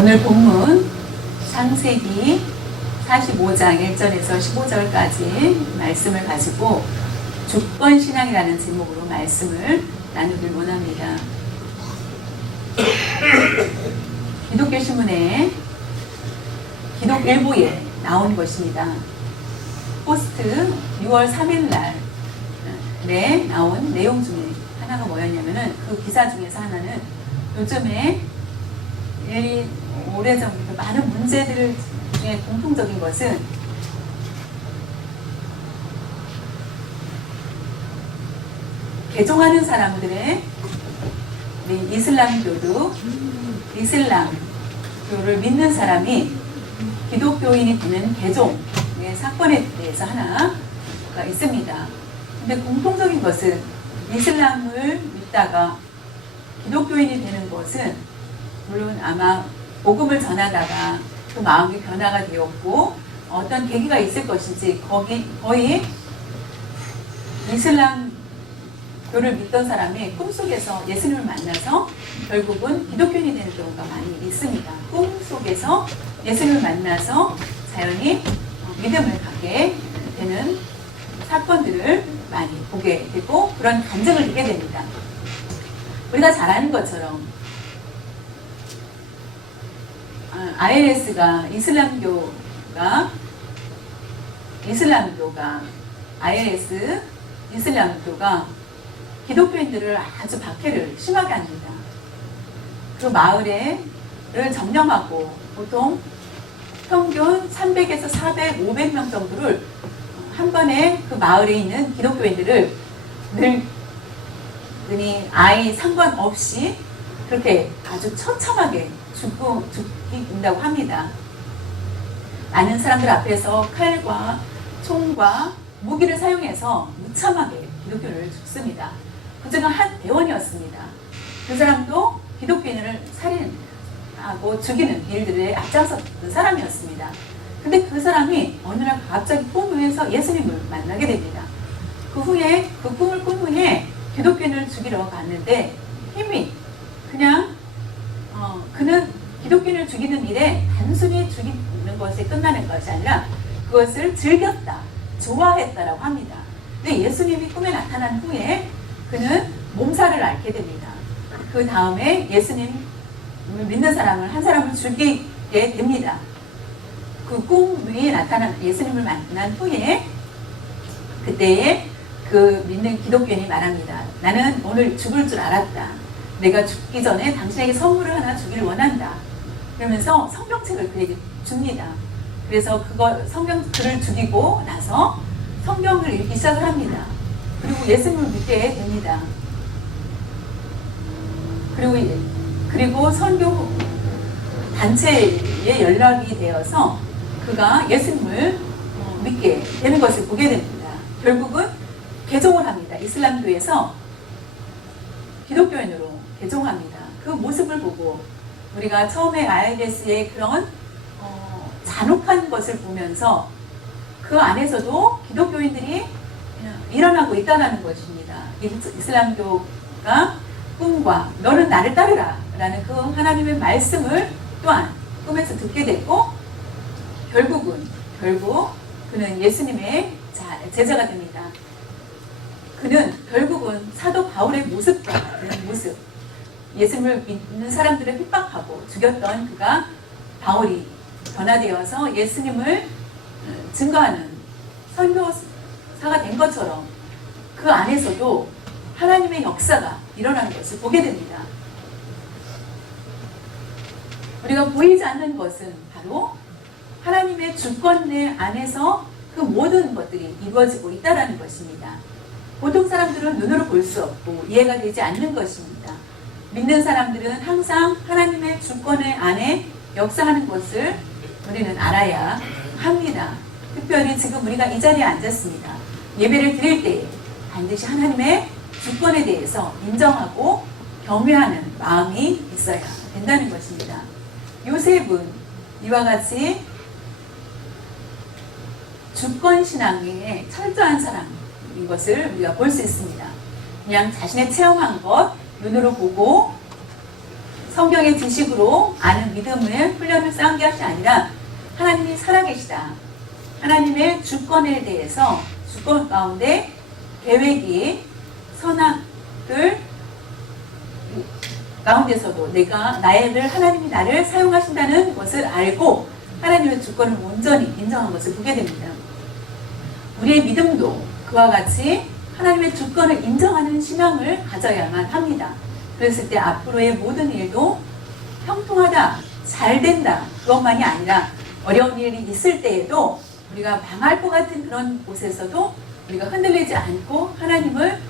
오늘 본문 창세기 45장 1절에서 15절까지 말씀을 가지고 주권신앙이라는 제목으로 말씀을 나누길 원합니다. 기독교 신문에 기독일보에 나온 것입니다. 포스트 6월 3일 날에 나온 내용 중에 하나가 뭐였냐면은, 그 기사 중에서 하나는 요즘에 오래전부터 많은 문제들 중에 공통적인 것은 개종하는 사람들의 이슬람교를 믿는 사람이 기독교인이 되는 개종의 사건에 대해서 하나가 있습니다. 근데 공통적인 것은 이슬람을 믿다가 기독교인이 되는 것은, 물론 아마 복음을 전하다가 그 마음이 변화가 되었고 어떤 계기가 있을 것인지 거의 이슬람교를 믿던 사람이 꿈속에서 예수님을 만나서 결국은 기독교인이 되는 경우가 많이 있습니다. 꿈속에서 예수님을 만나서 자연히 믿음을 갖게 되는 사건들을 많이 보게 되고 그런 감정을 느끼게 됩니다. 우리가 잘 아는 것처럼 ILS가 이슬람교가 기독교인들을 아주 박해를 심하게 합니다. 그 마을을 점령하고 보통 평균 300에서 400, 500명 정도를 한 번에 그 마을에 있는 기독교인들을 늙은이 아이 상관없이 그렇게 아주 처참하게 죽인다고 합니다. 많은 사람들 앞에서 칼과 총과 무기를 사용해서 무참하게 기독교인을 죽습니다. 그중 한 대원이었습니다. 그 사람도 기독교인을 살인하고 죽이는 일들에 앞장섰던 사람이었습니다. 근데 그 사람이 어느 날 갑자기 꿈에서 예수님을 만나게 됩니다. 그 후에 그 꿈을 꾼 후에 기독교인을 죽이러 갔는데 힘이 그냥 그는 기독교인을 죽이는 일에 단순히 죽이는 것에 끝나는 것이 아니라 그것을 즐겼다, 좋아했다라고 합니다. 근데 예수님이 꿈에 나타난 후에 그는 몸살을 앓게 됩니다. 그 다음에 예수님을 믿는 사람을 한 사람을 죽이게 됩니다. 그 꿈이 나타난 예수님을 만난 후에 그때에 그 믿는 기독교인이 말합니다. 나는 오늘 죽을 줄 알았다. 내가 죽기 전에 당신에게 선물을 하나 주기를 원한다. 그러면서 성경책을 그에게 줍니다. 그래서 성경글을 죽이고 나서 성경을 읽기 시작을 합니다. 그리고 예수님을 믿게 됩니다. 그리고 선교 단체에 연락이 되어서 그가 예수님을 믿게 되는 것을 보게 됩니다. 결국은 개종을 합니다. 이슬람교에서 기독교인으로 개종합니다. 그 모습을 보고 우리가 처음에 ILS의 그런 잔혹한 것을 보면서 그 안에서도 기독교인들이 일어나고 있다는 것입니다. 이슬람교가 꿈과 너는 나를 따르라 라는 그 하나님의 말씀을 또한 꿈에서 듣게 되고 결국 그는 예수님의 제자가 됩니다. 그는 결국은 사도 바울의 모습과 같은 모습, 예수님을 믿는 사람들을 핍박하고 죽였던 그가 바울이 변화되어서 예수님을 증거하는 선교사가 된 것처럼 그 안에서도 하나님의 역사가 일어나는 것을 보게 됩니다. 우리가 보이지 않는 것은 바로 하나님의 주권 안에서 그 모든 것들이 이루어지고 있다는 것입니다. 보통 사람들은 눈으로 볼 수 없고 이해가 되지 않는 것입니다. 믿는 사람들은 항상 하나님의 주권 안에 역사하는 것을 우리는 알아야 합니다. 특별히 지금 우리가 이 자리에 앉았습니다. 예배를 드릴 때 반드시 하나님의 주권에 대해서 인정하고 경외하는 마음이 있어야 된다는 것입니다. 요셉은 이와 같이 주권신앙에 철저한 사람인 것을 우리가 볼 수 있습니다. 그냥 자신의 체험한 것 눈으로 보고 성경의 지식으로 아는 믿음의 훈련을 쌓은 것이 아니라 하나님이 살아계시다. 하나님의 주권에 대해서 주권 가운데 계획이 선악들 가운데서도 나를 하나님이 나를 사용하신다는 것을 알고 하나님의 주권을 온전히 인정한 것을 보게 됩니다. 우리의 믿음도 그와 같이 하나님의 주권을 인정하는 신앙을 가져야만 합니다. 그랬을 때 앞으로의 모든 일도 형통하다, 잘 된다, 그것만이 아니라 어려운 일이 있을 때에도 우리가 망할 것 같은 그런 곳에서도 우리가 흔들리지 않고 하나님을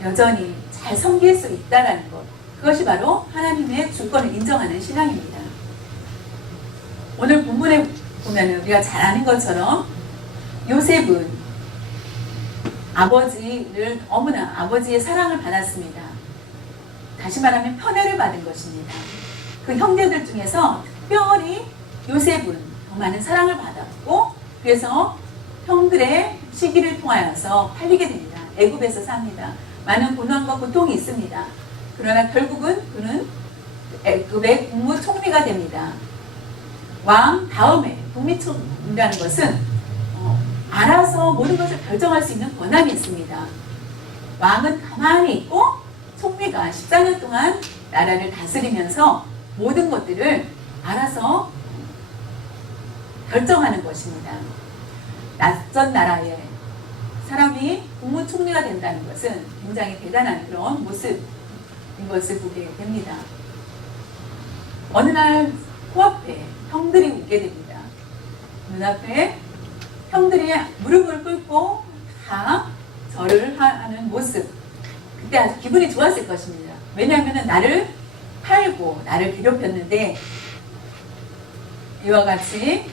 여전히 잘 섬길 수 있다는 것, 그것이 바로 하나님의 주권을 인정하는 신앙입니다. 오늘 본문에 보면 우리가 잘 아는 것처럼 요셉은 너무나 아버지의 사랑을 받았습니다. 다시 말하면 편애를 받은 것입니다. 그 형제들 중에서 특별히 요셉은 더 많은 사랑을 받았고, 그래서 형들의 시기를 통하여서 팔리게 됩니다. 애굽에서 삽니다. 많은 고난과 고통이 있습니다. 그러나 결국은 그는 애굽의 국무총리가 됩니다. 왕 다음에 국무총리라는 것은 알아서 모든 것을 결정할 수 있는 권한이 있습니다. 왕은 가만히 있고 총리가 14년 동안 나라를 다스리면서 모든 것들을 알아서 결정하는 것입니다. 낯선 나라에 사람이 국무총리가 된다는 것은 굉장히 대단한 그런 모습인 것을 보게 됩니다. 어느 날 코앞에 형들이 오게 됩니다. 눈앞에 형들이 무릎을 꿇고 다 절을 하는 모습, 그때 아주 기분이 좋았을 것입니다. 왜냐하면 나를 팔고 나를 괴롭혔는데 이와 같이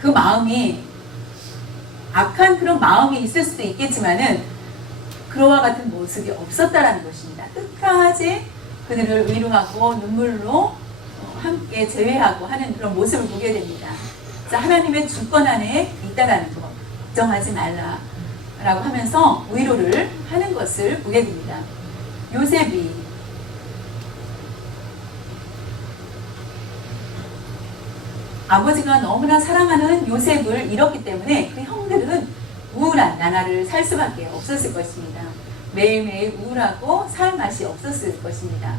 그 마음이 악한 그런 마음이 있을 수도 있겠지만은 그와 같은 모습이 없었다라는 것입니다. 끝까지 그들을 위로하고 눈물로 함께 제외하고 하는 그런 모습을 보게 됩니다. 하나님의 주권 안에 있다라는 것, 걱정하지 말라라고 하면서 위로를 하는 것을 보게 됩니다. 요셉이 아버지가 너무나 사랑하는 요셉을 잃었기 때문에 그 형들은 우울한 나날을 살 수밖에 없었을 것입니다. 매일매일 우울하고 살 맛이 없었을 것입니다.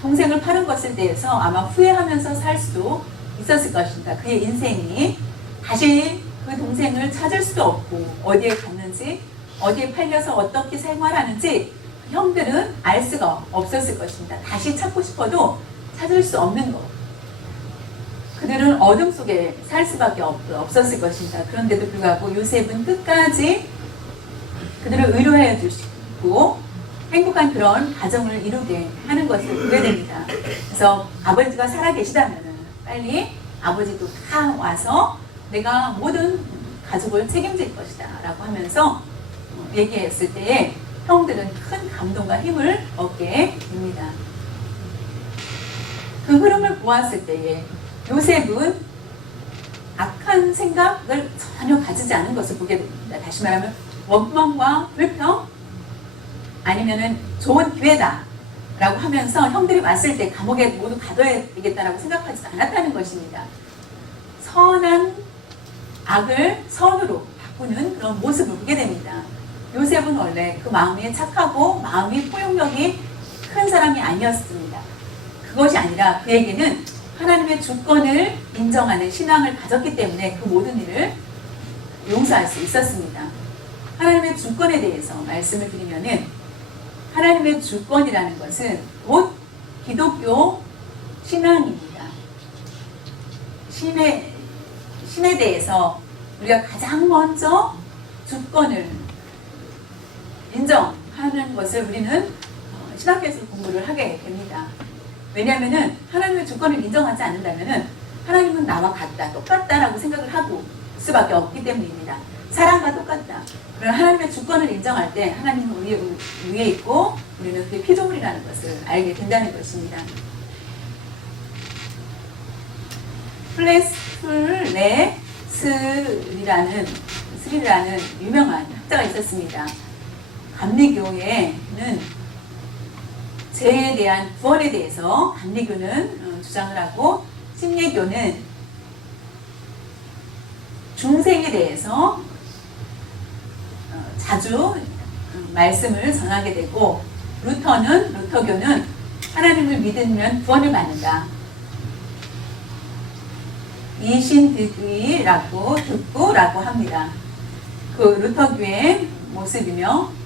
동생을 파는 것에 대해서 아마 후회하면서 살 수도 있었을 것입니다. 그의 인생이 다시 그 동생을 찾을 수도 없고 어디에 갔는지 어디에 팔려서 어떻게 생활하는지 형들은 알 수가 없었을 것입니다. 다시 찾고 싶어도 찾을 수 없는 것. 그들은 어둠 속에 살 수밖에 없었을 것입니다. 그런데도 불구하고 요셉은 끝까지 그들을 위로해 주시고 행복한 그런 가정을 이루게 하는 것을 보게 됩니다. 그래서 아버지가 살아계시다면 빨리 아버지도 다 와서 내가 모든 가족을 책임질 것이다 라고 하면서 얘기했을 때에 형들은 큰 감동과 힘을 얻게 됩니다. 그 흐름을 보았을 때에 요셉은 악한 생각을 전혀 가지지 않은 것을 보게 됩니다. 다시 말하면 원망과 불평 아니면은 좋은 기회다 라고 하면서 형들이 왔을 때 감옥에 모두 가둬야 되겠다라고 생각하지 않았다는 것입니다. 선한 악을 선으로 바꾸는 그런 모습을 보게 됩니다. 요셉은 원래 그 마음이 착하고 마음이 포용력이 큰 사람이 아니었습니다. 그것이 아니라 그에게는 하나님의 주권을 인정하는 신앙을 가졌기 때문에 그 모든 일을 용서할 수 있었습니다. 하나님의 주권에 대해서 말씀을 드리면은 하나님의 주권이라는 것은 곧 기독교 신앙입니다. 신에 대해서 우리가 가장 먼저 주권을 인정하는 것을 우리는 신학교에서 공부를 하게 됩니다. 왜냐하면 하나님의 주권을 인정하지 않는다면 하나님은 나와 같다, 똑같다라고 생각을 하고 수밖에 없기 때문입니다. 사랑과 똑같다. 그러나 하나님의 주권을 인정할 때 하나님은 우리 위에 있고 우리는 그의 피조물이라는 것을 알게 된다는 것입니다. 플레스리라는 유명한 학자가 있었습니다. 감리교에는 죄에 대한 구원에 대해서 감리교는 주장을 하고, 심리교는 중생에 대해서 자주 말씀을 전하게 되고, 루터교는 하나님을 믿으면 구원을 받는다. 이신득의라고 듣고라고 합니다. 그 루터교의 모습이며,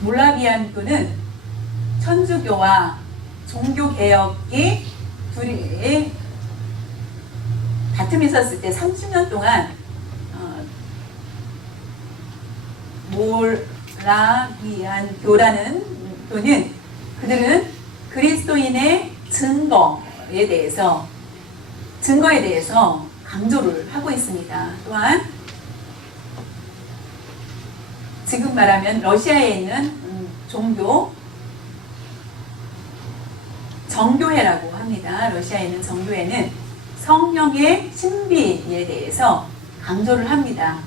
몰라비안교는 천주교와 종교개혁이 둘이 다툼이 있었을 때 30년 동안 몰라비안교라는 교는 그들은 그리스도인의 증거에 대해서 강조를 하고 있습니다. 또한 지금 말하면 러시아에 있는 정교회라고 합니다. 러시아에 있는 정교회는 성령의 신비에 대해서 강조를 합니다.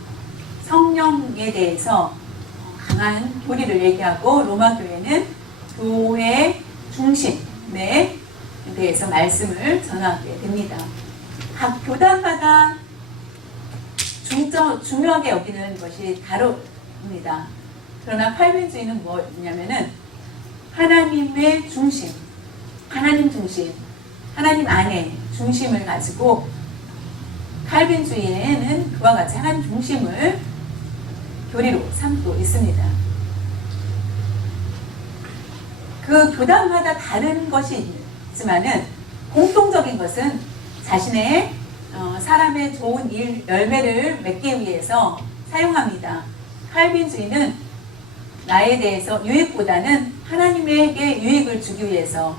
성령에 대해서 강한 교리를 얘기하고, 로마 교회는 교회 중심에 대해서 말씀을 전하게 됩니다. 각 교단마다 중요하게 여기는 것이 다릅니다. 그러나 칼빈주의는 뭐냐면은 하나님의 중심, 하나님 안에 중심을 가지고, 칼빈주의에는 그와 같이 하나님 중심을 교리로 삼고 있습니다. 그 교단마다 다른 것이 있지만은 공통적인 것은 자신의 사람의 좋은 열매를 맺기 위해서 사용합니다. 칼빈주의는 나에 대해서 유익보다는 하나님에게 유익을 주기 위해서,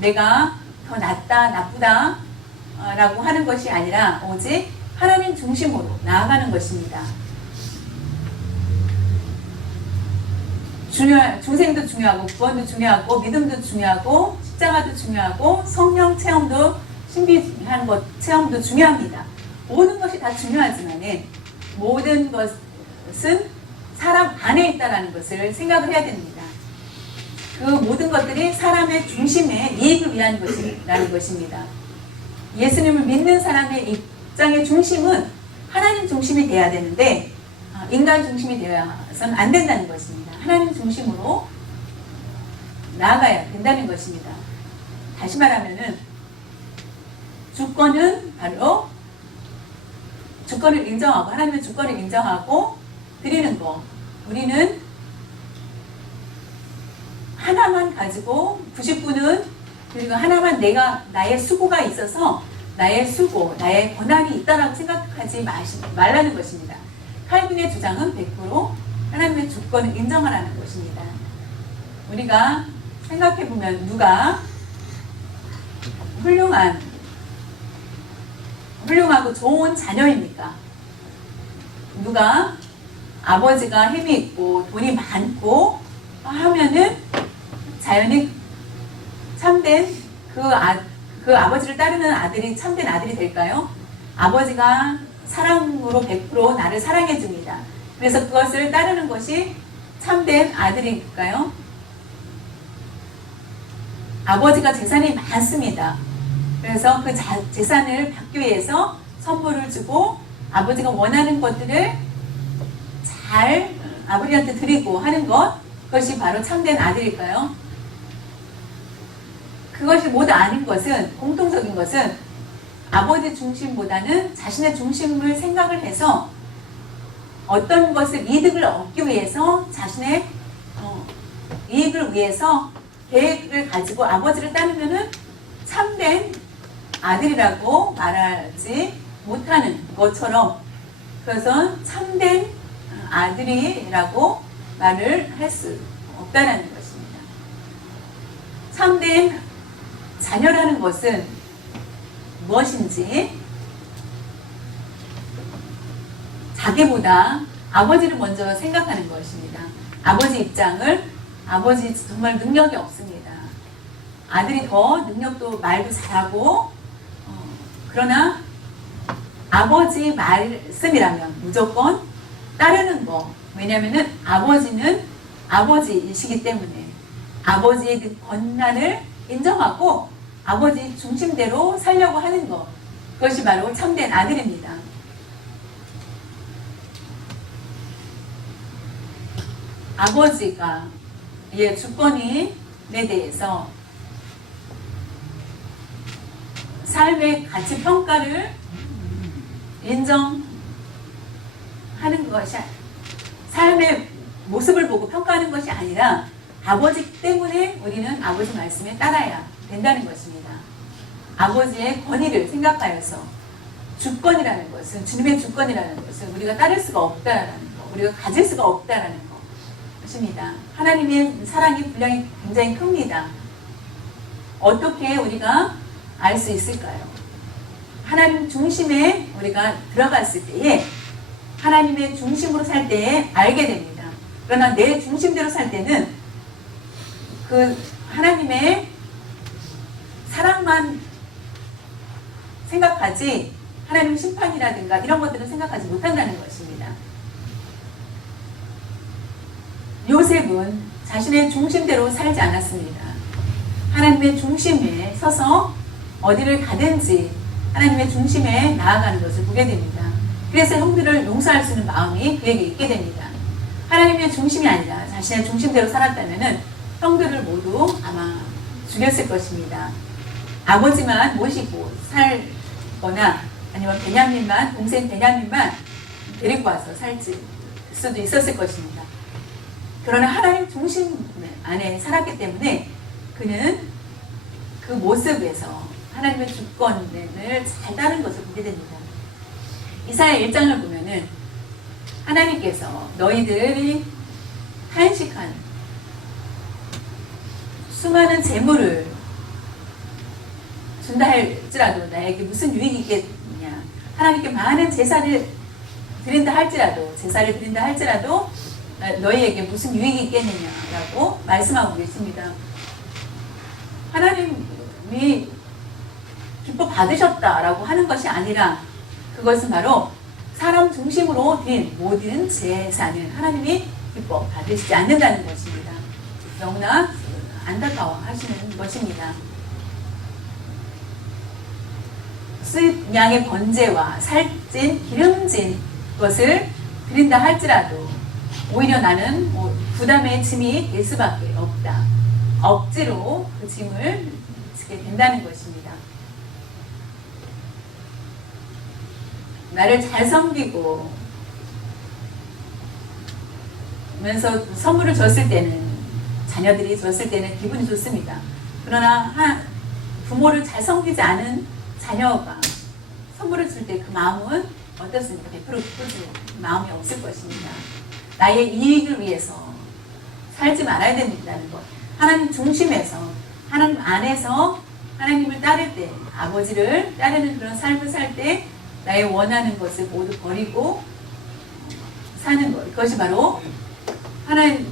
내가 더 낫다, 나쁘다 라고 하는 것이 아니라 오직 하나님 중심으로 나아가는 것입니다. 중생도 중요하고, 구원도 중요하고, 믿음도 중요하고, 십자가도 중요하고, 성령 체험도, 신비한 것 체험도 중요합니다. 모든 것이 다 중요하지만 모든 것은 사람 안에 있다는 것을 생각을 해야 됩니다. 그 모든 것들이 사람의 중심에 이익을 위한 것이라는 것입니다. 예수님을 믿는 사람의 입장의 중심은 하나님 중심이 돼야 되는데, 인간 중심이 되어서는 안 된다는 것입니다. 하나님 중심으로 나아가야 된다는 것입니다. 다시 말하면은 주권은 바로 주권을 인정하고, 하나님의 주권을 인정하고 드리는 것. 우리는 하나만 가지고 99는, 그리고 하나만 나의 수고가 있어서 나의 수고, 나의 권한이 있다라고 생각하지 말라는 것입니다. 칼빈의 주장은 100% 하나님의 주권을 인정하라는 것입니다. 우리가 생각해보면 누가 훌륭하고 좋은 자녀입니까? 누가 아버지가 힘이 있고 돈이 많고 하면은 자연히 참된 그 아버지를 따르는 아들이 참된 아들이 될까요? 아버지가 사랑으로 100% 나를 사랑해 줍니다. 그래서 그것을 따르는 것이 참된 아들일까요? 아버지가 재산이 많습니다. 그래서 그 재산을 받기 위해서 선물을 주고 아버지가 원하는 것들을 잘 아버지한테 드리고 하는 것, 그것이 바로 참된 아들일까요? 그것이 모두 아닌 것은, 공통적인 것은 아버지 중심보다는 자신의 중심을 생각을 해서 어떤 것을 이득을 얻기 위해서, 자신의 이익을 위해서 계획을 가지고 아버지를 따르면은 참된 아들이라고 말하지 못하는 것처럼, 그래서 참된 아들이라고 말을 할 수 없다는 것입니다. 참된 자녀라는 것은 무엇인지, 자기보다 아버지를 먼저 생각하는 것입니다. 아버지 입장을, 아버지 정말 능력이 없습니다. 아들이 더 능력도, 말도 잘하고, 그러나 아버지 말씀이라면 무조건 따르는 거. 왜냐하면 아버지는 아버지이시기 때문에 아버지의 그 권한을 인정하고 아버지 중심대로 살려고 하는 것. 그것이 바로 참된 아들입니다. 아버지가 주권에 대해서 삶의 가치 평가를 인정하는 것이 삶의 모습을 보고 평가하는 것이 아니라 아버지 때문에 우리는 아버지 말씀에 따라야 된다는 것입니다. 아버지의 권위를 생각하여서 주권이라는 것은 주님의 주권이라는 것은 우리가 따를 수가 없다라는 것, 우리가 가질 수가 없다라는 것입니다. 하나님의 사랑의 분량이 굉장히 큽니다. 어떻게 우리가 알 수 있을까요? 하나님 중심에 우리가 들어갔을 때에 하나님의 중심으로 살 때에 알게 됩니다. 그러나 내 중심대로 살 때는 그 하나님의 사랑만 생각하지 하나님 심판이라든가 이런 것들은 생각하지 못한다는 것입니다. 요셉은 자신의 중심대로 살지 않았습니다. 하나님의 중심에 서서 어디를 가든지 하나님의 중심에 나아가는 것을 보게 됩니다. 그래서 형들을 용서할 수 있는 마음이 그에게 있게 됩니다. 하나님의 중심이 아니라 자신의 중심대로 살았다면 형들을 모두 아마 죽였을 것입니다. 아버지만 모시고 살거나 아니면 베냐민만, 동생 베냐민만 데리고 와서 살지 수도 있었을 것입니다. 그러나 하나님 중심 안에 살았기 때문에 그는 그 모습에서 하나님의 주권을 잘 따른 것을 보게 됩니다. 이사야 1장을 보면은 하나님께서 너희들이 탄식한 수많은 재물을 준다 할지라도 나에게 무슨 유익이 있겠느냐. 하나님께 많은 제사를 드린다 할지라도 너희에게 무슨 유익이 있겠느냐라고 말씀하고 계십니다. 하나님이 기뻐 받으셨다라고 하는 것이 아니라 그것은 바로 사람 중심으로 드린 모든 제사는 하나님이 기뻐 받으시지 않는다는 것입니다. 너무나 안타까워 하시는 것입니다. 수입 양의 번제와 살찐 기름진 것을 드린다 할지라도 오히려 나는 부담의 짐이 될 수밖에 없다. 억지로 그 짐을 지게 된다는 것입니다. 나를 잘 섬기고 면서 선물을 줬을 때는 자녀들이 줬을 때는 기분이 좋습니다. 그러나 부모를 잘 섬기지 않은 자녀가 선물을 줄 때 그 마음은 어떻습니까? 100% 기쁘지 마음이 없을 것입니다. 나의 이익을 위해서 살지 말아야 된다는 것. 하나님 중심에서 하나님 안에서 하나님을 따를 때 아버지를 따르는 그런 삶을 살 때 나의 원하는 것을 모두 버리고 사는 것. 그것이 바로 하나님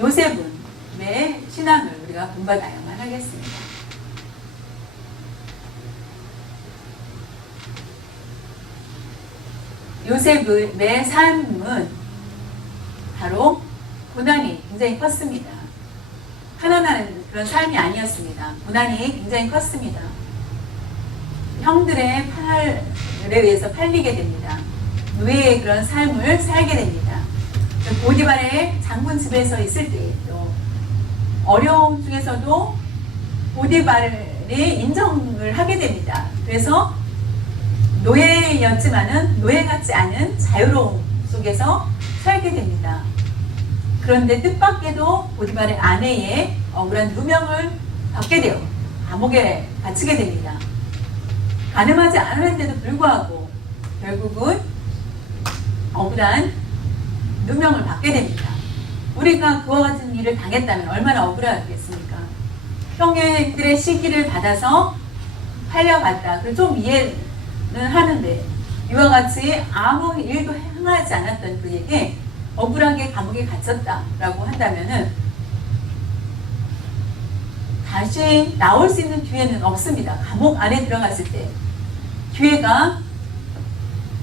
요셉의 신앙을 우리가 본받아야만 하겠습니다. 요셉의 삶은 바로 고난이 굉장히 컸습니다. 편안한 그런 삶이 아니었습니다. 고난이 굉장히 컸습니다. 형들의 팔에 의해서 팔리게 됩니다. 노예의 그런 삶을 살게 됩니다. 보디발의 장군 집에서 있을 때에도 어려움 중에서도 보디발이 인정을 하게 됩니다. 그래서 노예였지만은 노예 같지 않은 자유로움 속에서 살게 됩니다. 그런데 뜻밖에도 보디발의 아내의 억울한 누명을 받게 되어 감옥에 갇히게 됩니다. 가늠하지 않았는데도 불구하고 결국은 억울한 누명을 받게 됩니다. 우리가 그와 같은 일을 당했다면 얼마나 억울하겠습니까? 형제들의 시기를 받아서 팔려갔다. 좀 이해는 하는데 이와 같이 아무 일도 행하지 않았던 그에게 억울하게 감옥에 갇혔다라고 한다면은 다시 나올 수 있는 기회는 없습니다. 감옥 안에 들어갔을 때 기회가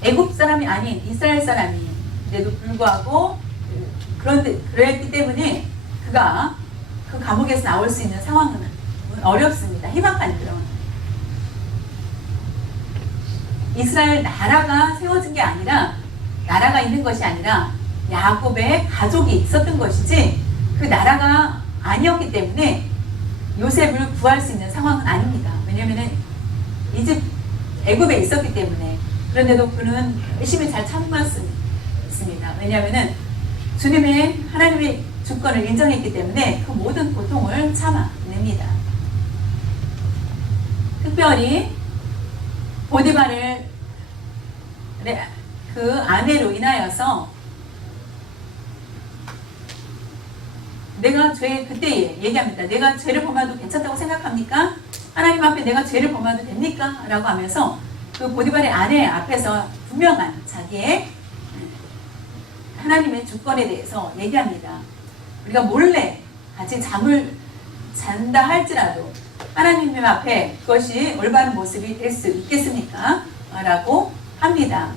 애굽 사람이 아닌 이스라엘 사람인데도 불구하고 그랬기 때문에 그가 그 감옥에서 나올 수 있는 상황은 어렵습니다. 희박한 그런. 이스라엘 나라가 세워진 게 아니라, 나라가 있는 것이 아니라 야곱의 가족이 있었던 것이지 그 나라가 아니었기 때문에 요셉을 구할 수 있는 상황은 아닙니다. 왜냐하면 애굽에 있었기 때문에. 그런데도 그는 열심히 잘 참았습니다. 왜냐하면 하나님의 주권을 인정했기 때문에 그 모든 고통을 참아냅니다. 특별히 보디발을 그 아내로 인하여서 내가 그때 얘기합니다. 내가 죄를 범해도 괜찮다고 생각합니까? 하나님 앞에 내가 죄를 범해도 됩니까? 라고 하면서 그 보디발의 아내 앞에서 분명한 자기의 하나님의 주권에 대해서 얘기합니다. 우리가 몰래 같이 잠을 잔다 할지라도 하나님 앞에 그것이 올바른 모습이 될 수 있겠습니까? 라고 합니다.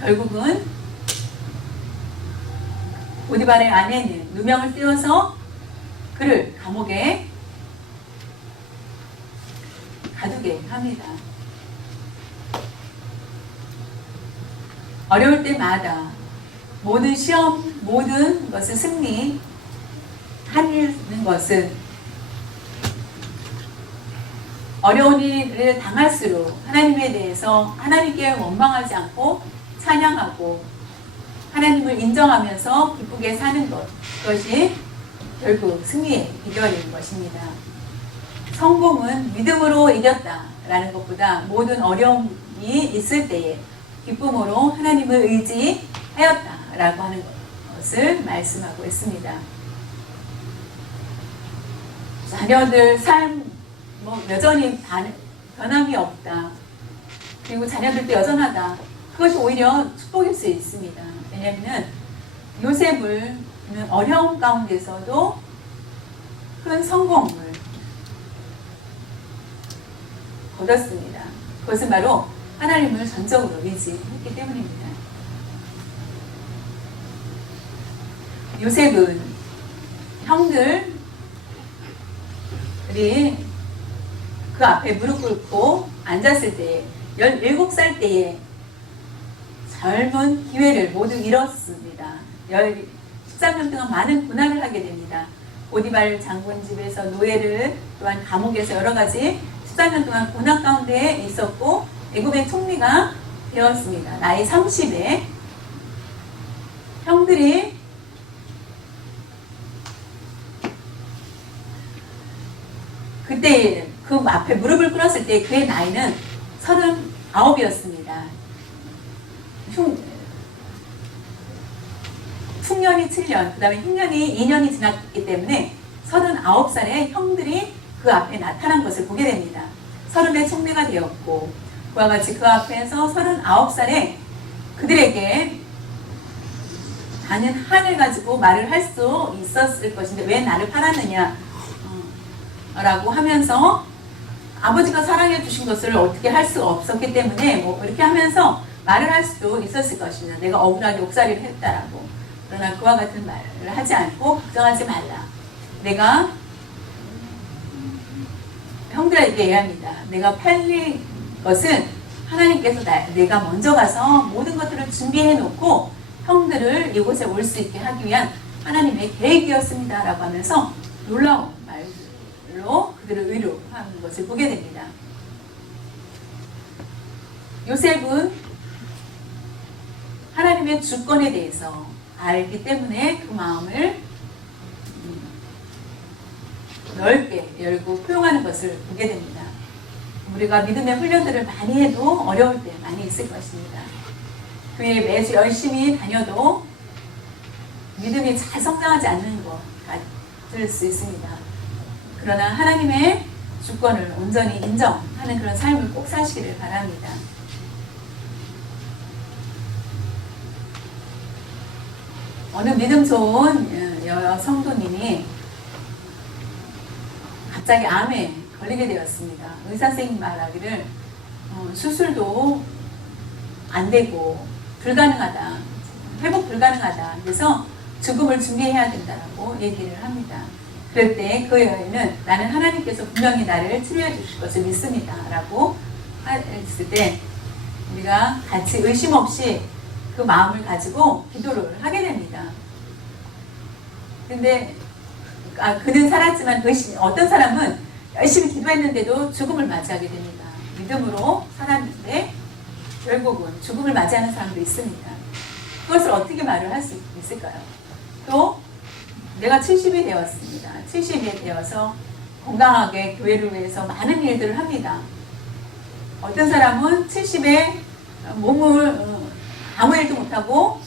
결국은 보디발의 아내는 누명을 띄워서 그를 감옥에 가두게 합니다. 어려울 때마다 모든 시험, 모든 것을 승리하는 것은 어려운 일을 당할수록 하나님에 대해서 하나님께 원망하지 않고 찬양하고 하나님을 인정하면서 기쁘게 사는 것, 그것이 결국 승리의 비결인 것입니다. 성공은 믿음으로 이겼다라는 것보다 모든 어려움이 있을 때에 기쁨으로 하나님을 의지하였다라고 하는 것을 말씀하고 있습니다. 자녀들 삶 여전히 변함이 없다. 그리고 자녀들도 여전하다. 그것이 오히려 축복일 수 있습니다. 왜냐하면 요셉은 어려움 가운데서도 큰 성공을 거뒀습니다. 그것은 바로 하나님을 전적으로 의지했기 때문입니다. 요셉은 형들이 그 앞에 무릎 꿇고 앉았을 때에 17살 때에 젊은 기회를 모두 잃었습니다. 13년 동안 많은 고난을 하게 됩니다. 보디발 장군 집에서 노예를, 또한 감옥에서 여러 가지 14년 동안 고난 가운데 있었고 애굽의 총리가 되었습니다. 나이 30에 형들이 그때 그 앞에 무릎을 꿇었을 때 그의 나이는 39이었습니다. 흉년이 7년, 그 다음에 흉년이 2년이 지났기 때문에 39살에 형들이 그 앞에 나타난 것을 보게 됩니다. 30의 총리가 되었고 그와 같이 그 앞에서 39살에 그들에게 많은 한을 가지고 말을 할 수 있었을 것인데 왜 나를 팔았느냐 라고 하면서 아버지가 사랑해 주신 것을 어떻게 할 수가 없었기 때문에 이렇게 하면서 말을 할 수도 있었을 것입니다. 내가 억울하게 옥살이를 했다라고. 그러나 그와 같은 말을 하지 않고 걱정하지 말라. 내가 형들에게 얘기합니다. 내가 팔릴 것은 하나님께서 내가 먼저 가서 모든 것들을 준비해 놓고 형들을 이곳에 올 수 있게 하기 위한 하나님의 계획이었습니다. 라고 하면서 놀라운 말로 그들을 위로하는 것을 보게 됩니다. 요셉은 하나님의 주권에 대해서 알기 때문에 그 마음을 넓게 열고 포용하는 것을 보게 됩니다. 우리가 믿음의 훈련들을 많이 해도 어려울 때 많이 있을 것입니다. 교회에 매주 열심히 다녀도 믿음이 잘 성장하지 않는 것 같을 수 있습니다. 그러나 하나님의 주권을 온전히 인정하는 그런 삶을 꼭 사시기를 바랍니다. 어느 믿음 좋은 성도님이 갑자기 암에 걸리게 되었습니다. 의사 선생님 말하기를 수술도 안 되고 불가능하다. 회복 불가능하다. 그래서 죽음을 준비해야 된다라고 얘기를 합니다. 그럴 때 그 여인은 나는 하나님께서 분명히 나를 치료해 주실 것을 믿습니다. 라고 했을 때 우리가 같이 의심 없이 그 마음을 가지고 기도를 하게 됩니다. 근데 그는 살았지만 어떤 사람은 열심히 기도했는데도 죽음을 맞이하게 됩니다. 믿음으로 살았는데 결국은 죽음을 맞이하는 사람도 있습니다. 그것을 어떻게 말을 할 수 있을까요? 또 내가 70이 되었습니다. 70이 되어서 건강하게 교회를 위해서 많은 일들을 합니다. 어떤 사람은 70에 몸을 아무 일도 못하고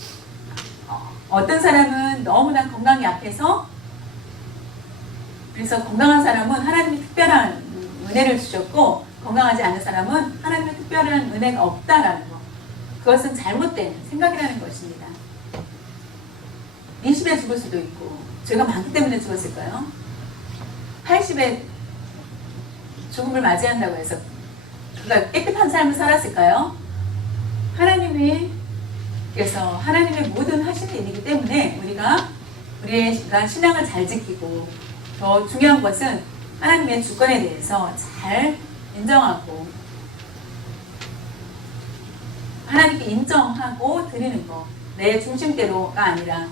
어떤 사람은 너무나 건강이 약해서 그래서 건강한 사람은 하나님이 특별한 은혜를 주셨고 건강하지 않은 사람은 하나님의 특별한 은혜가 없다라는 것. 그것은 잘못된 생각이라는 것입니다. 20에 죽을 수도 있고 죄가 많기 때문에 죽었을까요? 80에 죽음을 맞이한다고 해서 그가 깨끗한 삶을 살았을까요? 하나님께서 하나님의 모든 하시는 일이기 때문에 우리가 신앙을 잘 지키고 더 중요한 것은 하나님의 주권에 대해서 잘 인정하고 하나님께 인정하고 드리는 것. 내 중심대로가 아니라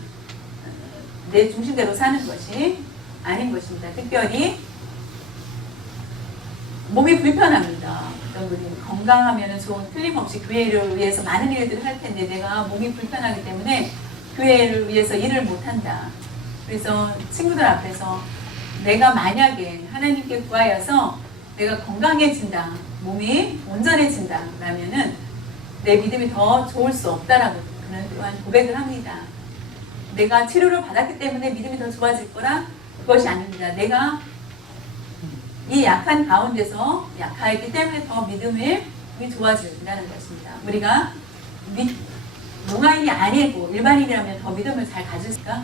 내 중심대로 사는 것이 아닌 것입니다. 특별히 몸이 불편합니다. 어떤 분이 건강하면 틀림없이 교회를 위해서 많은 일들을 할 텐데 내가 몸이 불편하기 때문에 교회를 위해서 일을 못한다. 그래서 친구들 앞에서 내가 만약에 하나님께 구하여서 내가 건강해진다, 몸이 온전해진다 라면은 내 믿음이 더 좋을 수 없다라고 그는 또한 고백을 합니다. 내가 치료를 받았기 때문에 믿음이 더 좋아질 거라? 그것이 아닙니다. 내가 이 약한 가운데서 약하기 때문에 더 믿음이 좋아진다는 것입니다. 우리가 농아인이 아니고 일반인이라면 더 믿음을 잘 가질까?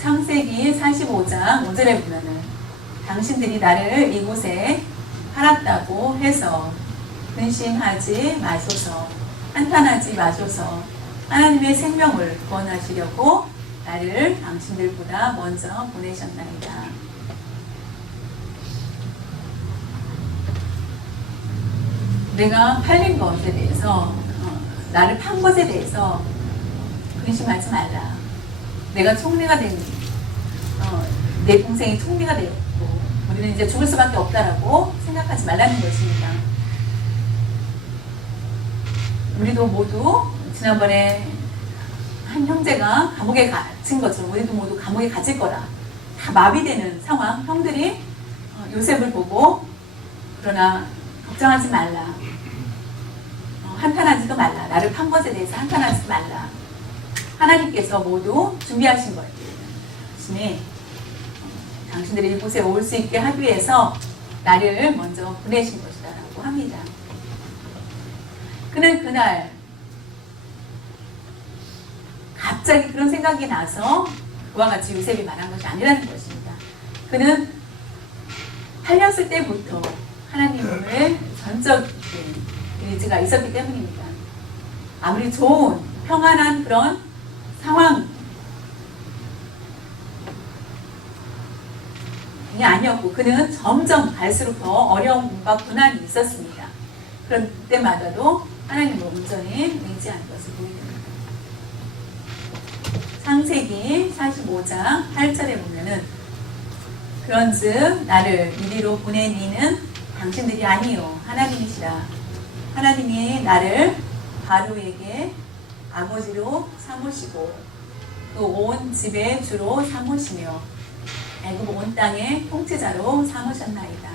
창세기 45장 5절에 보면은 당신들이 나를 이곳에 팔았다고 해서 근심하지 마소서, 한탄하지 마소서. 하나님의 생명을 구원하시려고 나를 당신들보다 먼저 보내셨나이다. 내가 팔린 것에 대해서 나를 판 것에 대해서 근심하지 말라. 내가 총리가 된 내 동생이 총리가 되었고 우리는 이제 죽을 수밖에 없다라고 생각하지 말라는 것입니다. 우리도 모두 지난번에 한 형제가 감옥에 갇힌 것처럼 우리도 모두 감옥에 갇힐 거라. 다 마비되는 상황. 형들이 요셉을 보고 그러나 걱정하지 말라. 한탄하지도 말라. 나를 판 것에 대해서 한탄하지 말라. 하나님께서 모두 준비하신 것 대신에 당신들이 이곳에 올 수 있게 하기 위해서 나를 먼저 보내신 것이다 라고 합니다. 그는 그날 갑자기 그런 생각이 나서 그와 같이 요셉이 말한 것이 아니라는 것입니다. 그는 팔렸을 때부터 하나님의 전적인 의지가 있었기 때문입니다. 아무리 좋은 평안한 그런 상황이 아니었고 그는 점점 갈수록 더 어려움과 고난이 있었습니다. 그럴 때마다도 하나님을 온전히 의지한 것을 보게 됩니다. 창세기 45장 8절에 보면은 그런즉 나를 이리로 보낸 이는 당신들이 아니요 하나님이시라. 하나님이 나를 바로에게 아버지로 삼으시고 또 온 집의 주로 삼으시며 애굽 온 땅의 통치자로 삼으셨나이다.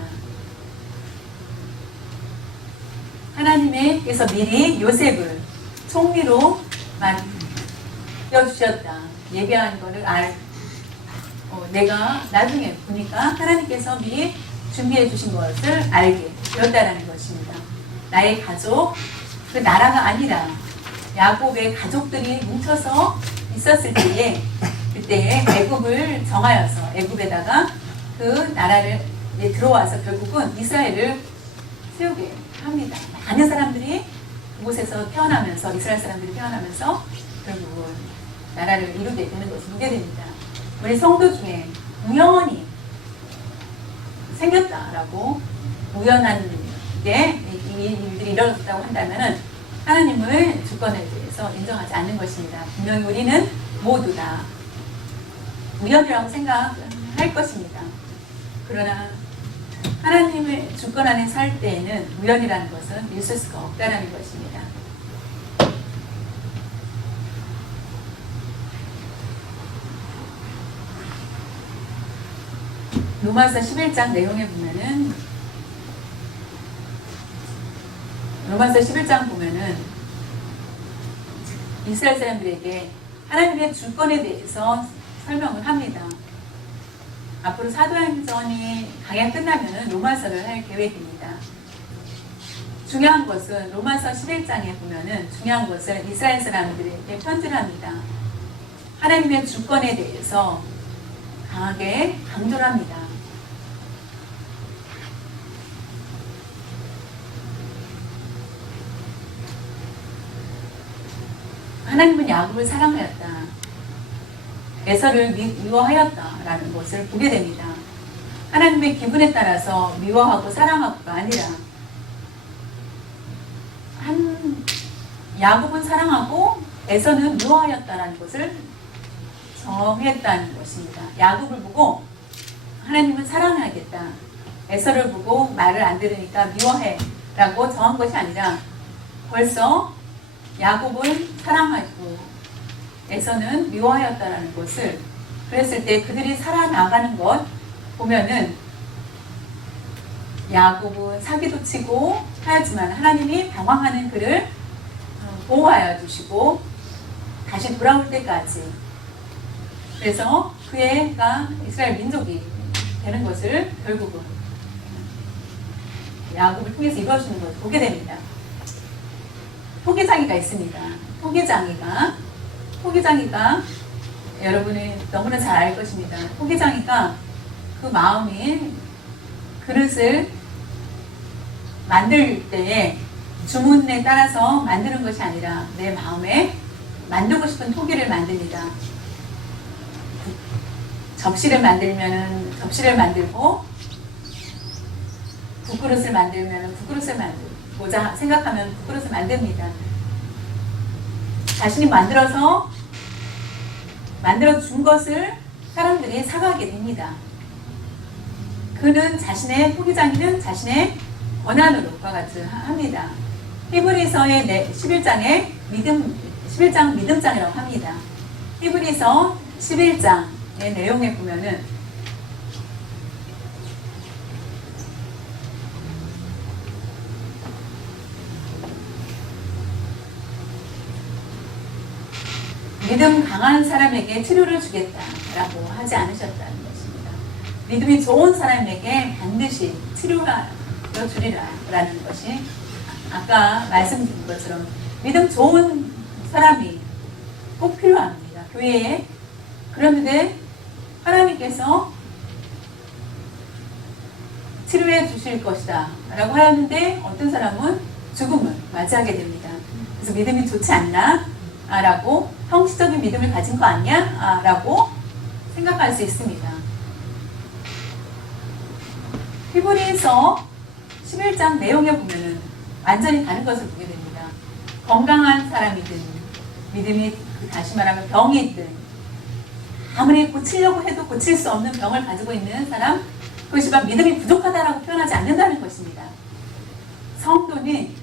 하나님께서 미리 요셉을 총리로 맡겨주셨다. 예비한 거를 내가 나중에 보니까 하나님께서 미리 준비해 주신 것을 알게 되었다는 것입니다. 나의 가족, 그 나라가 아니라 야곱의 가족들이 뭉쳐서 있었을 때에 그때에 애굽을 정하여서 애굽에다가 그 나라를 들어와서 결국은 이스라엘을 세우게 합니다. 많은 사람들이 그곳에서 태어나면서, 이스라엘 사람들이 태어나면서 결국은 나라를 이루게 되는 것을 보게 됩니다. 우리 성도 중에 우연히 생겼다라고, 우연한 게 이 일들이 이루어졌다고 한다면 하나님의 주권에 대해서 인정하지 않는 것입니다. 분명히 우리는 모두 다 우연이라고 생각할 것입니다. 그러나 하나님의 주권 안에 살 때에는 우연이라는 것은 있을 수가 없다는 것입니다. 로마서 11장 내용에 보면은, 로마서 11장 보면은 이스라엘 사람들에게 하나님의 주권에 대해서 설명을 합니다. 앞으로 사도행전이 강약 끝나면은 로마서를 할 계획입니다. 중요한 것은 로마서 11장에 보면은 중요한 것은 이스라엘 사람들에게 편지를 합니다. 하나님의 주권에 대해서 강하게 강조를 합니다. 하나님은 야곱을 사랑하였다. 에서를 미워하였다라는 것을 보게 됩니다. 하나님의 기분에 따라서 미워하고 사랑하고가 아니라 야곱은 사랑하고 에서는 미워하였다라는 것을 정했다는 것입니다. 야곱을 보고 하나님은 사랑하겠다. 에서를 보고 말을 안 들으니까 미워해라고 정한 것이 아니라 벌써 야곱은 사랑하고 에서는 미워하였다라는 것을, 그랬을 때 그들이 살아나가는 것 보면은 야곱은 사기도 치고 하였지만 하나님이 방황하는 그를 보호하여 주시고 다시 돌아올 때까지, 그래서 그애가 이스라엘 민족이 되는 것을 결국은 야곱을 통해서 이루어지는 것을 보게 됩니다. 토기장이가 있습니다. 토기장이가 여러분이 너무나 잘 알 것입니다. 토기장이가 그 마음이 그릇을 만들 때에 주문에 따라서 만드는 것이 아니라 내 마음에 만들고 싶은 토기를 만듭니다. 접시를 만들면은 접시를 만들고, 국그릇을 만들면은 국그릇을 만들고자 생각하면 국그릇을 만듭니다. 자신이 만들어 준 것을 사람들이 사가게 됩니다. 그는 자신의 토기장이는 자신의 권한으로 과 같이 합니다. 히브리서의 11장 믿음장이라고 합니다. 히브리서 11장의 내용에 보면은 믿음 강한 사람에게 치료를 주겠다라고 하지 않으셨다는 것입니다. 믿음이 좋은 사람에게 반드시 치료하여 주리라라는 것이, 아까 말씀드린 것처럼 믿음 좋은 사람이 꼭 필요합니다. 교회에. 그런데 하나님께서 치료해 주실 것이다 라고 하였는데 어떤 사람은 죽음을 맞이하게 됩니다. 그래서 믿음이 좋지 않나? 라고, 형식적인 믿음을 가진 거 아니야? 라고 생각할 수 있습니다. 히브리서 11장 내용에 보면은 완전히 다른 것을 보게 됩니다. 건강한 사람이든, 믿음이 다시 말하면 병이든, 아무리 고치려고 해도 고칠 수 없는 병을 가지고 있는 사람, 그것이 막 믿음이 부족하다라고 표현하지 않는다는 것입니다. 성도는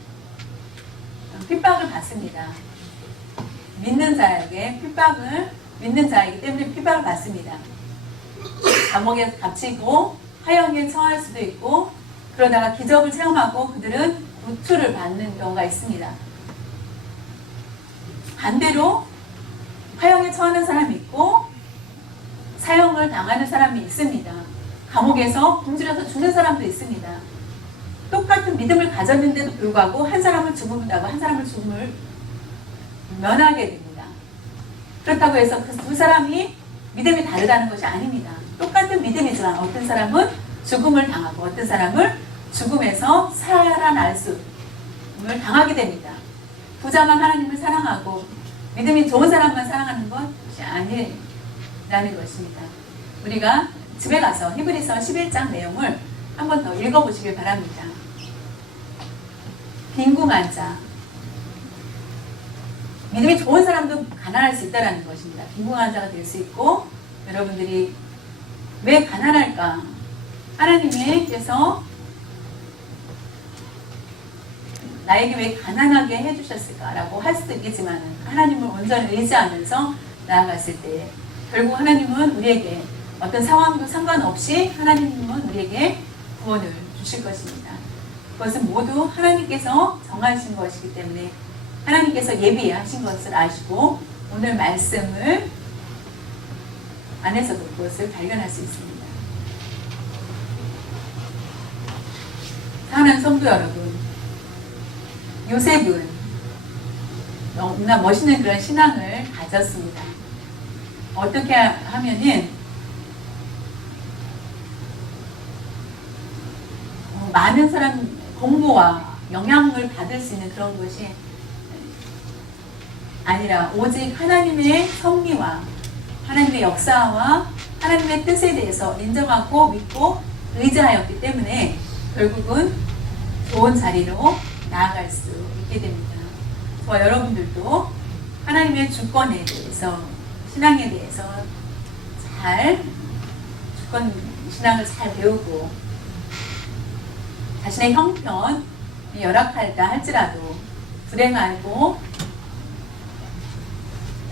핍박을 받습니다. 믿는 자이기 때문에 핍박을 받습니다. 감옥에 갇히고 화형에 처할 수도 있고, 그러다가 기적을 체험하고 그들은 구출을 받는 경우가 있습니다. 반대로 화형에 처하는 사람이 있고 사형을 당하는 사람이 있습니다. 감옥에서 굶주려서 죽는 사람도 있습니다. 똑같은 믿음을 가졌는데도 불구하고 한 사람은 죽음을 한 사람은 죽음을 면하게 됩니다. 그렇다고 해서 그 두 사람이 믿음이 다르다는 것이 아닙니다. 똑같은 믿음이지만 어떤 사람은 죽음을 당하고 어떤 사람을 죽음에서 살아날 수을 당하게 됩니다. 부자만 하나님을 사랑하고 믿음이 좋은 사람만 사랑하는 것이 아니라는 것입니다. 우리가 집에 가서 히브리서 11장 내용을 한 번 더 읽어보시길 바랍니다. 빈궁한 자, 믿음이 좋은 사람도 가난할 수 있다는 것입니다. 빈궁한 자가 될 수 있고, 여러분들이 왜 가난할까? 하나님께서 나에게 왜 가난하게 해주셨을까라고 할 수도 있겠지만 하나님을 온전히 의지하면서 나아갔을 때 결국 하나님은 우리에게 어떤 상황도 상관없이 하나님은 우리에게 구원을 주실 것입니다. 그것은 모두 하나님께서 정하신 것이기 때문에 하나님께서 예비하신 것을 아시고 오늘 말씀을 안에서도 그것을 발견할 수 있습니다. 사랑하는 성도 여러분, 요셉은 너무나 멋있는 그런 신앙을 가졌습니다. 어떻게 하면은 많은 사람 공부와 영향을 받을 수 있는 그런 것이 아니라 오직 하나님의 섭리와 하나님의 역사와 하나님의 뜻에 대해서 인정하고 믿고 의지하였기 때문에 결국은 좋은 자리로 나아갈 수 있게 됩니다. 저와 여러분들도 하나님의 주권에 대해서, 신앙에 대해서 주권 신앙을 잘 배우고 자신의 형편이 열악하다 할지라도 불행하고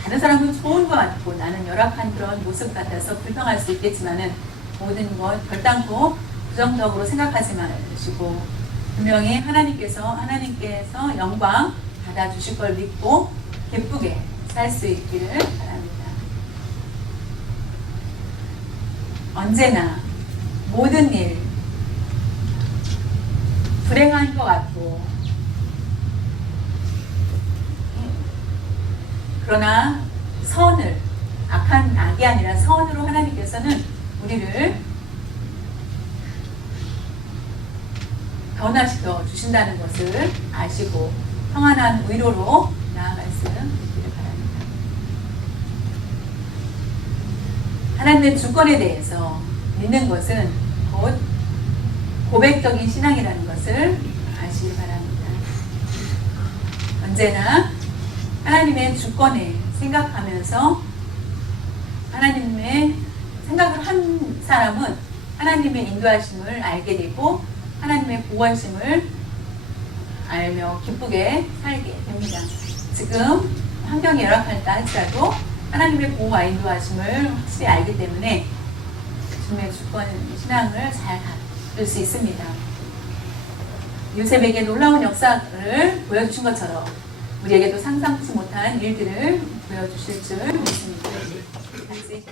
다른 사람은 좋은 것 같고 나는 열악한 그런 모습 같아서 불평할 수 있겠지만은 모든 것 결단코 부정적으로 생각하지 마시고 분명히 하나님께서 영광 받아주실 걸 믿고 기쁘게 살 수 있기를 바랍니다. 언제나 모든 일 불행한 것 같고 그러나 악이 아니라 선으로 하나님께서는 우리를 변화시켜 주신다는 것을 아시고 평안한 위로로 나아갈 수 있기를 바랍니다. 하나님의 주권에 대해서 믿는 것은 곧 고백적인 신앙이라는 것을 아시기 바랍니다. 언제나 하나님의 주권에 생각하면서 하나님의 생각을 한 사람은 하나님의 인도하심을 알게 되고 하나님의 보호하심을 알며 기쁘게 살게 됩니다. 지금 환경이 열악하다 할지라도 하나님의 보호와 인도하심을 확실히 알기 때문에 주님의 주권 신앙을 잘 갖을 수 있습니다. 요셉에게 놀라운 역사를 보여주신 것처럼 우리에게도 상상치 못한 일들을 보여주실 줄 믿습니다. 같이